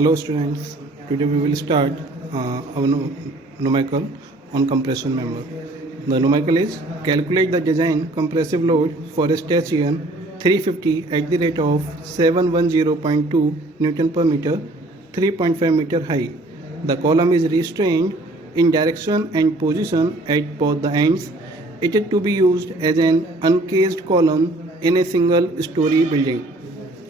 Hello students, today we will start our numerical on compression member. The numerical is calculate the design compressive load for a stanchion 350 at the rate of 710.2 Newton per meter, 3.5 meter high. The column is restrained in direction and position at both the ends. It is to be used as an uncased column in a single story building.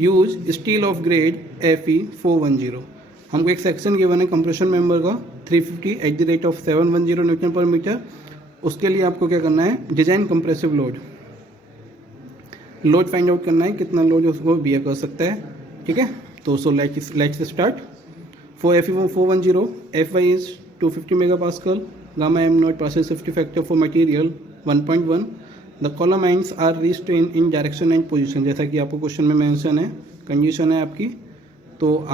Use steel of grade FE 410. हमको एक section given है compression member का 350 at the rate of 710 Newton per metre. उसके लिए आपको क्या करना है, design compressive load find out करना है, कितना लोड उसको बियर कर सकता है. ठीक है, तो so let's start. For FE 410 FY is 250 mega pascal, gamma m naught passing safety factor for material 1.1. The column ends are restrain in direction and position, जैसा कि आपको क्वेश्चन में मेंशन है, कंडीशन है आपकी. तो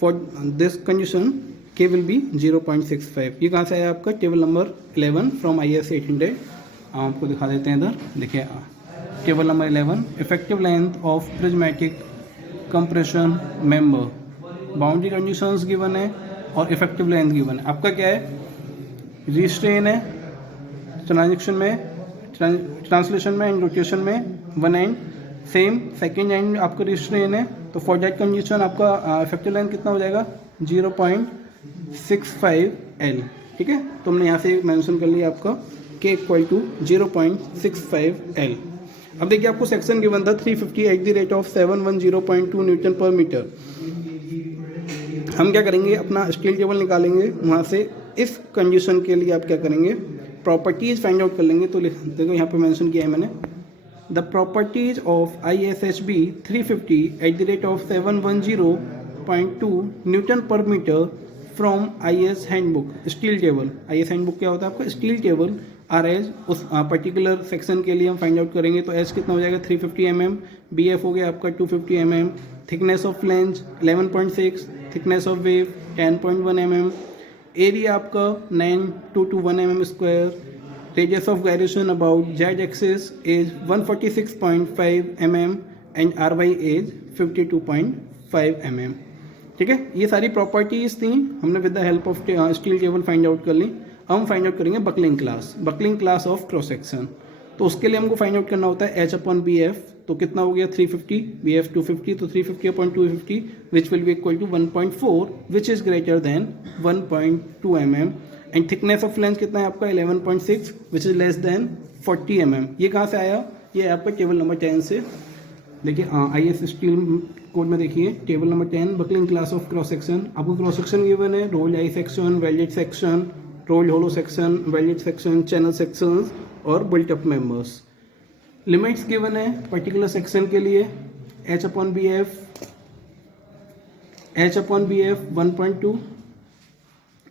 फॉर दिस कंडीशन के will be 0.65. ये कहाँ से आया आपका, टेबल नंबर 11 फ्रॉम IS 800. आपको दिखा देते हैं इधर, देखिए table number 11. Effective length of prismatic compression member, boundary conditions given है और इफेक्टिव लेंथ गिवन है. आपका क्या है, रिस्ट्रेन है ट्रांसलेशन में एंड रोटेशन में, one and same, second and आपका रिस्ट्रेन है. तो फॉर दैट कंडीशन आपका इफेक्टिव लेंथ कितना हो जाएगा, 0.65 L. ठीक है, तो हमने यहाँ से मेंशन कर लिया आपका K इक्वल टू 0.65 L. अब देखिए आपको सेक्शन गिवन था 350 at the rate of 710.2 newton per metre. हम क्या करेंगे, अपना स्टील टेबल निकालेंगे, वहाँ से इस कंडीशन के लिए आप क्या करेंगे, प्रॉपर्टीज फाइंड आउट कर लेंगे. तो देखो यहाँ पे मेंशन किया है मैंने, the properties of ISHB 350 at the rate of 710.2 newton per metre from IS handbook steel table. IS handbook क्या होता है आपका, स्टील टेबल. RS उस पर्टिकुलर सेक्शन के लिए हम फाइंड आउट करेंगे. तो S कितना हो जाएगा, 350 mm. BF हो गया आपका 250 mm. Thickness of flange 11.6, thickness of wave 10.1 mm. Area आपका 922 mm square. Radius of gyration about Z axis is 146.5 mm and RY is 52.5 mm. ठीक है, ये सारी प्रॉपर्टीज थी, हमने with the help of steel table find out कर ली. हम find out करेंगे buckling class of cross section. तो उसके लिए हमको फाइंड आउट करना होता है H/BF. तो कितना हो गया 350, BF 250, तो 350/250 which will be equal to 1.4 which is greater than 1.2 mm. And thickness of flange कितना है आपका 11.6 which is less than 40 mm. ये कहाँ से आया, ये आपका टेबल नंबर 10 से. देखिए IS स्टील कोड में देखिए table number 10, buckling class of cross section. आपको क्रॉस सेक्शन गिवन है, rolled I section, welded section, rolled hollow section, welded section, channel sections और built up members. Limits given है particular section के लिए, H/BF 1.2,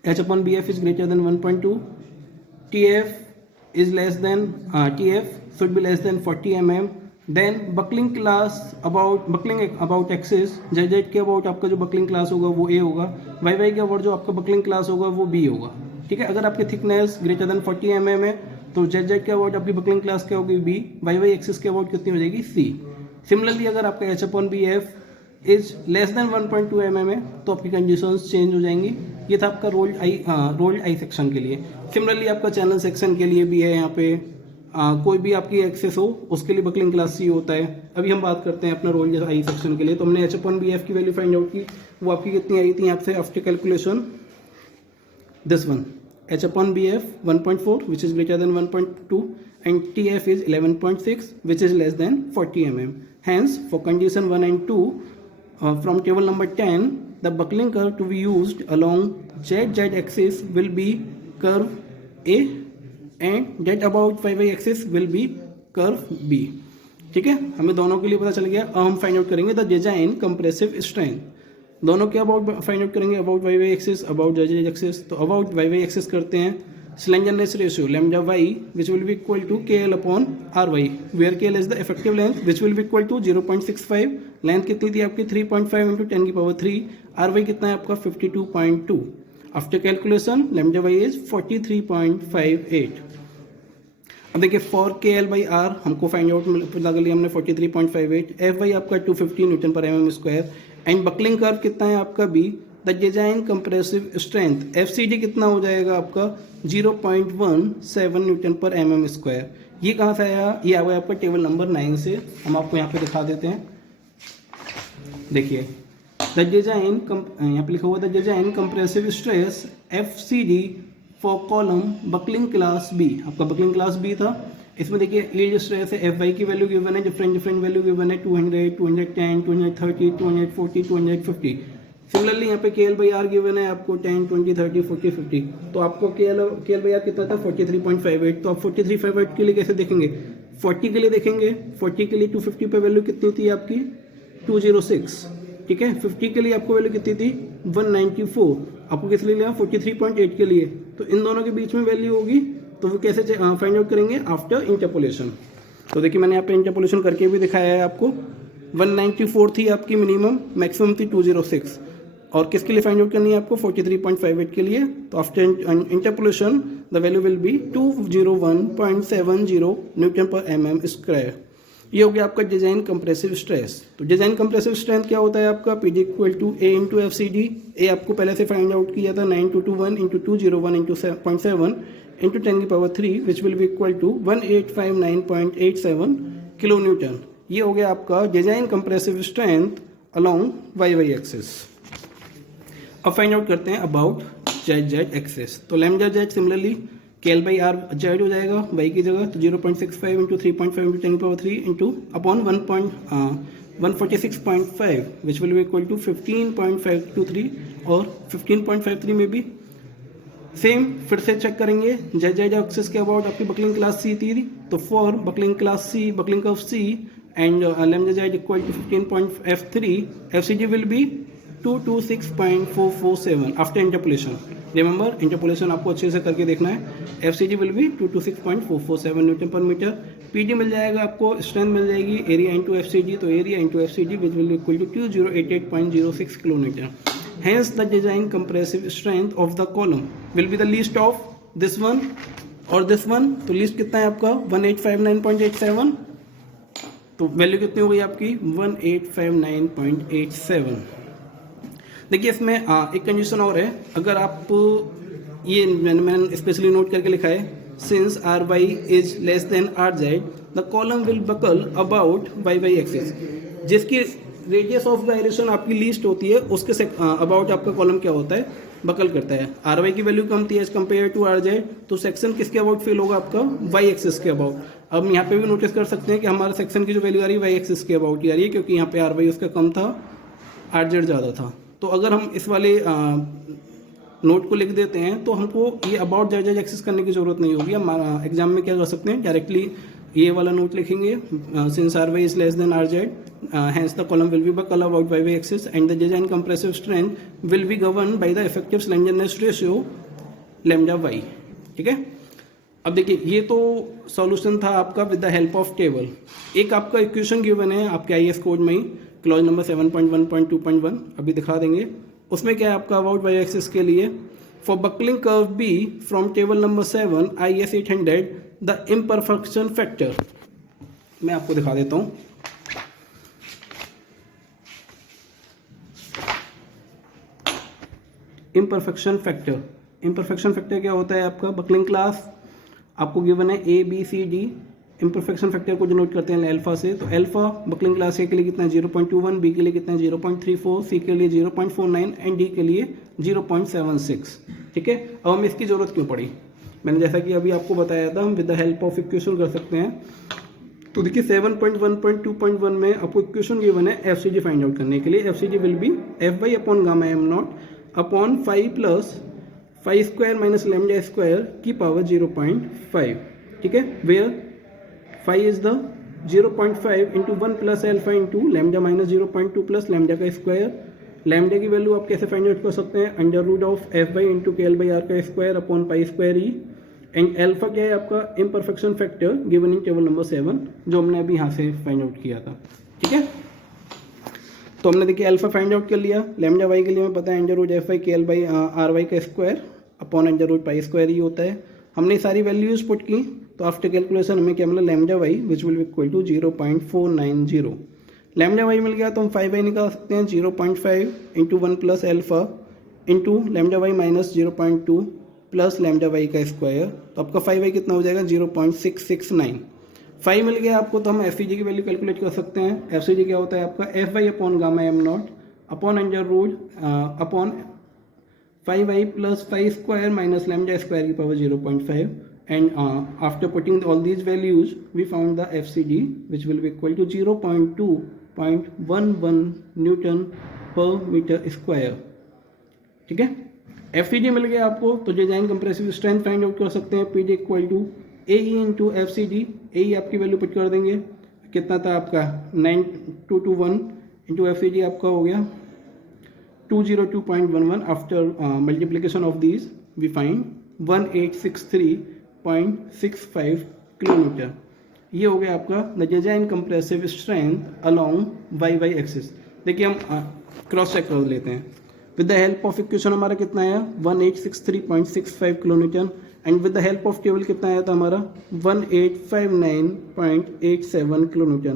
H/BF is greater than 1.2, TF is less than TF should be less than 40 mm. Then buckling class about axis, Z के about आपका जो buckling class होगा वो A होगा, Y के अबाउट जो आपका बकलिंग क्लास होगा वो B होगा. ठीक है, अगर आपकी थिकनेस ग्रेटर देन 40 mm है तो Z के अबाउट आपकी बकलिंग क्लास क्या होगी B, Y एक्सिस के अबाउट कितनी हो जाएगी C. सिमिलरली अगर आपका H/BF is less then 1.2 mm है तो आपकी कंडीशंस चेंज हो जाएंगी. ये था आपका रोल्ड आई सेक्शन के लिए. सिमिलरली आपका चैनल सेक्शन के लिए भी है, यहाँ पे कोई भी आपकी एक्सेस हो उसके लिए बकलिंग क्लास C होता है. अभी हम बात करते हैं अपना रोल्ड आई सेक्शन के लिए. तो हमने H/BF की वैल्यू फाइंड आउट की, वो आपकी कितनी आई थी आपसे after calculation, this one H/BF 1.4 which is greater than 1.2 and TF is 11.6 which is less than 40 mm. Hence for condition 1 and 2 from table number 10 the buckling curve to be used along Z axis will be curve A and that about Y axis will be curve B. ठीक है, हमें दोनों के लिए पता चल गया. अब हम फाइंड आउट करेंगे द डिजाइन कंप्रेसिव स्ट्रेंथ. दोनों के अबाउट फाइंड आउट करेंगे, about Y axis, about Z axis. तो अबाउट Y एक्सिस करते हैं, slenderness ratio lambda y which will be equal to KL/RY where KL is the effective length which will be equal to 0.65. Length कितनी थी आपकी 3.5 into 10 की power 3. RY कितना है आपका 52.2. After calculation lambda y is 43.58. अब देखिए फॉर KL/R हमको फाइंड आउट पता कर लिया हमने 43.58. FY आपका 250 Newton per mm square. And buckling curve कितना है आपका B the design compressive strength FCD कितना हो जाएगा आपका 0.17 न्यूटन पर mm स्क्वायर। ये कहाँ से आया, ये आया आपका टेबल नंबर 9 से। हम आपको यहाँ पे दिखा देते हैं, देखिए द डिजाइन यहाँ पे लिखा हुआ the design compressive stress FCD for column buckling class B, आपका बकलिंग क्लास B था। इसमें देखिए यील्ड स्ट्रेस है, Fy की वैल्यू गिवन है, डिफरेंट वैल्यू गिवन है 200, 210, 230, 240, 250। सिमिलरली यहाँ पे KL/R गिवन है आपको 10, 20, 30, 40, 50। तो आपको KL/R कितना था 43.58। तो आप 43.58 के लिए कैसे देखेंगे, 40 के लिए देखेंगे। 40 के लिए 250 पे वैल्यू कितनी थी आपकी 206, ठीक है। 50 के लिए आपको वैल्यू कितनी थी 194, आपको किस लिए लिया 43.8 के लिए। तो इन दोनों के बीच में वैल्यू होगी, तो वो कैसे फाइंड आउट करेंगे, आफ्टर इंटरपोलेशन। तो देखिए मैंने यहाँ पे इंटरपोलेशन करके भी दिखाया है आपको। 194 थी आपकी मिनिमम, मैक्सिमम थी 206, और किसके लिए फाइंड आउट करनी है आपको 43.58 के लिए। तो after interpolation the value will be 201.70 newton per mm square. ये हो गया आपका डिजाइन कंप्रेसिव स्ट्रेस। तो डिजाइन कंप्रेसिव स्ट्रेंथ क्या होता है आपका, PD equal to A into FCD। A आपको पहले से फाइंड आउट किया था 9221 इंटू 201 इंटू 0.7 इंटू 10 की power 3 which will be equal to 1859.87 kilo newton. ये हो गया आपका design compressive strength along YY axis. अब फाइंड आउट करते हैं अबाउट Z एक्सिस। तो lambda Z similarly KL/R Z हो जाएगा y की जगह, तो 0.65 इंटू 3.5 इंटू 10 की power 3 into upon 146.5 which will be equal to 15.523, और 15.53 में भी सेम फिर से चेक करेंगे। Z एक्सिस के अबाउट आपकी बकलिंग क्लास C थी, तो for buckling class C, buckling curve C and lambda Z equal to 15.F3, FCD will be 226.447 after interpolation. Remember interpolation आपको अच्छे से करके देखना है। FCD will be 226.447 newton per metre. PD मिल जाएगा आपको, स्ट्रेंथ मिल जाएगी एरिया इंटू FCD, तो area into FCD which will be equal to 2088.06 kilo newton. Hence the design compressive strength of the column will be the least of this one और this one। तो least कितना है आपका 1859.87, तो value कितनी हो गई आपकी 1859.87। देखिए इसमें एक कंडीशन और है, अगर आप ये मैंने स्पेशली नोट करके लिखा है, since RY is less than RZ the column will buckle about YY axis. जिसकी रेडियस ऑफ गायरेशन आपकी लीस्ट होती है उसके अबाउट आपका कॉलम क्या होता है, बकल करता है। RY की वैल्यू कम थी एज कम्पेयर टू RZ, तो सेक्शन किसके अबाउट फेल होगा आपका Y एक्सिस के अबाउट। अब यहाँ पे भी नोटिस कर सकते हैं कि हमारे सेक्शन की जो वैल्यू आ रही है Y एक्सिस के अबाउट ही आ रही है, क्योंकि यहाँ पे RY उसका कम था, RZ ज़्यादा था। तो अगर हम इस वाले नोट को लिख देते हैं तो हमको ये अबाउट Z एक्सिस करने की जरूरत नहीं होगी। हम एग्जाम में क्या कर सकते हैं, डायरेक्टली ये वाला नोट लिखेंगे, since RY is less than RZ hence the column will be buckled about YY axis and the design compressive strength will be governed by the effective slenderness ratio lambda y। ठीक है, अब देखिए ये तो solution था आपका with the help of table. एक आपका इक्वेशन गिवन है आपके IS कोड में ही, क्लॉज नंबर 7.1.2.1 अभी दिखा देंगे। उसमें क्या है आपका अबाउट वाई एक्सिस के लिए, for buckling curve B from table number 7 IS 800 the imperfection factor, मैं आपको दिखा देता हूँ। इम्परफेक्शन फैक्टर क्या होता है आपका, बकलिंग क्लास आपको गिवन है ABCD, इम्परफेक्शन फैक्टर को डिनोट करते हैं अल्फा से। तो अल्फा बकलिंग क्लास A के लिए कितना है 0.21, B के लिए कितना है 0.34, C के लिए 0.49 एंड D के लिए 0.76। ठीक है, अब हमें इसकी जरूरत क्यों पड़ी, मैंने जैसा कि अभी आपको बताया था हम with the help of equation कर सकते हैं। तो देखिए 7.1.2.1 में आपको इक्वेशन गिवन है FCD फाइंड आउट करने के लिए। FCD will be Fy upon gamma m naught upon 5 plus 5 square minus lambda square की पावर 0.5। ठीक है, where 5 is the 0.5 into 1 plus alpha into lambda minus 0.2 plus lambda का square. Lambda की value आप कैसे फाइंड आउट कर सकते हैं, under root of Fy into KL/R का square upon pi square E. And alpha क्या है आपका imperfection factor given in table number 7 जो हमने अभी यहाँ से फाइंड आउट किया था। ठीक है, तो हमने देखिए अल्फा फाइंड आउट कर लिया। लैम्डा वाई के लिए हमें पता है अंडर रूट Fy KL/RY का square upon under root pi square ही होता है। हमने सारी वैल्यूज पुट की, तो आफ्टर कैलकुलेशन हमें क्या मिला, lambda y which will be equal to 0.490। Lambda y मिल गया तो हम 5y निकाल सकते हैं, 0.5 into 1 plus alpha into lambda y minus 0.2 plus lambda y का स्क्वायर, तो आपका 5y कितना हो जाएगा 0.669। 5 मिल गया आपको, तो हम एफ की वैल्यू कैलकुलेट कर सकते हैं। एफ क्या होता है आपका F Y upon gamma M naught upon under root upon 5y plus 5 square minus lambda square की power 0.5, and after putting all these values we found the FCD which will be equal to 0.2.11 Newton per meter square। ठीक है, FCD मिल गया आपको, तो design compressive strength find out कर सकते हैं। PD equal to AE into FCD। AE आपकी वैल्यू पुट कर देंगे, कितना था आपका 9221 इंटू FCD आपका हो गया 202.11। After multiplication of these we find 1863.65 kilometre. ये हो गया आपका the design compressive strength along Y axis. देखिए हम क्रॉस चेक कर लेते हैं। With the help of equation हमारा कितना आया 1863.65 kilometre, and with the help of table कितना आया था हमारा 1859.87 kilometre.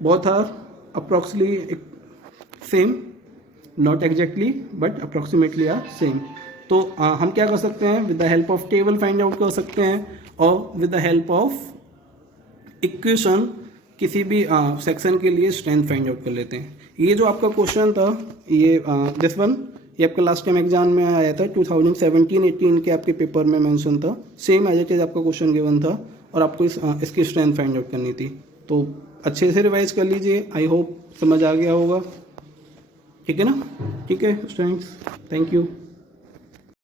Both are approximately same, not exactly but approximately are same. तो हम क्या कर सकते हैं, with the help of table find out कर सकते हैं, और with the help of equation किसी भी सेक्शन के लिए स्ट्रेंथ फाइंड आउट कर लेते हैं। ये जो आपका क्वेश्चन था ये दिस वन, ये आपका लास्ट टाइम एग्जाम में आया था 2017-18 के आपके पेपर में मेंशन था। सेम एज इट इज आपका क्वेश्चन गिवन था, और आपको इसकी स्ट्रेंथ फाइंड आउट करनी थी। तो अच्छे से रिवाइज कर लीजिए, आई होप समझ आ गया होगा। ठीक है ना, ठीक है स्टूडेंट्स, थैंक यू।